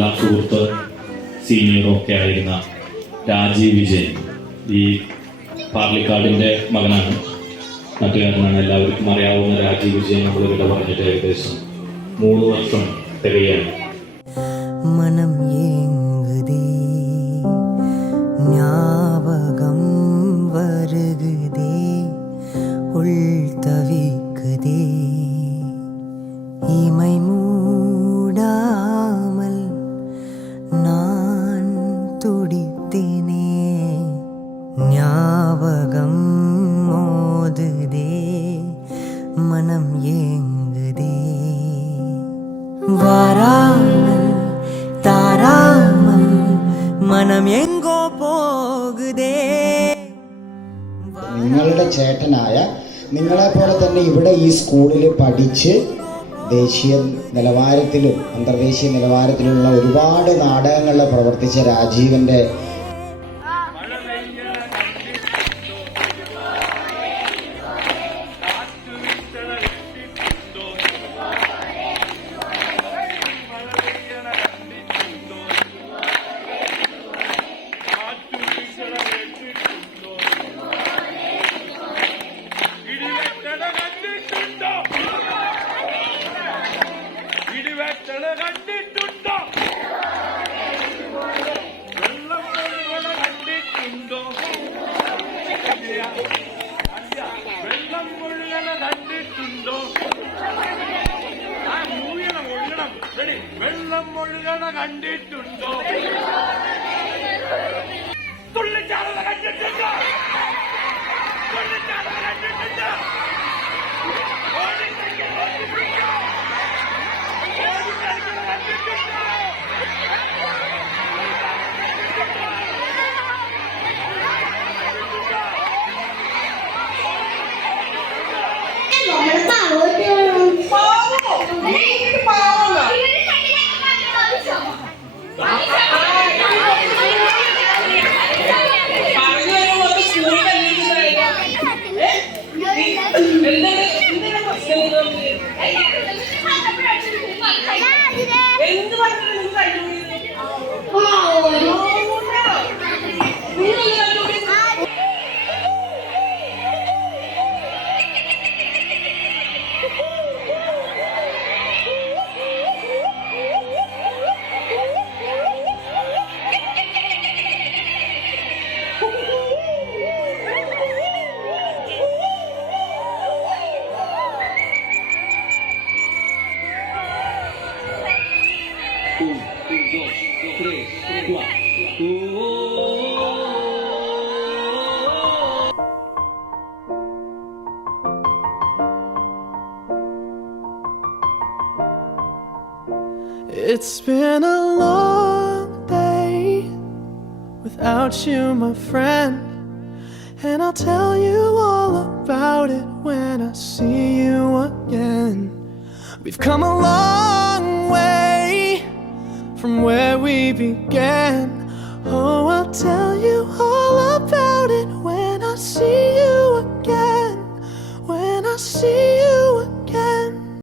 നല്ല സുഹൃത്ത് സീനിയറും ഒക്കെ ആയിരുന്ന രാജീവ് വിജയൻ ഈ പാർലിക്കാടിൻ്റെ മകനാണ്, നാട്ടുകാരനാണ്. എല്ലാവർക്കും അറിയാവുന്ന രാജീവ് വിജയൻ നമ്മൾ വിട പറഞ്ഞിട്ട് ഏകദേശം 3 വർഷം തികയാണ്. മനം ഏங்குതേ ஞாபகம் வருகுதே உள் தவிக்குதே இமை மூடாமல் நான் துடித்தேனே ஞாபகம் மோதுதே மனம் ஏங்குதே வாராமல் தாராமல் മനം എങ്കോ പോകുതേ. നിങ്ങളുടെ ചേട്ടനായ നിങ്ങളെപ്പോലെ തന്നെ ഇവിടെ ഈ സ്കൂളിൽ പഠിച്ച് ദേശീയ നിലവാരത്തിലും അന്തർദേശീയ നിലവാരത്തിലുള്ള ഒരുപാട് നാടകങ്ങളിൽ പ്രവർത്തിച്ച രാജീവൻ്റെ വെള്ളം ഒഴുകണ കണ്ടിട്ടുണ്ടോ? തുള്ളിച്ചാടുന്ന കണ്ടിട്ടുണ്ടോ? തുള്ളിച്ചാടുന്ന കണ്ടിട്ടുണ്ടോ? It's been a long day without you, my friend, and I'll tell you all about it when I see you again. We've come a long way from where we began. Oh, I'll tell you all about it when I see you again. When I see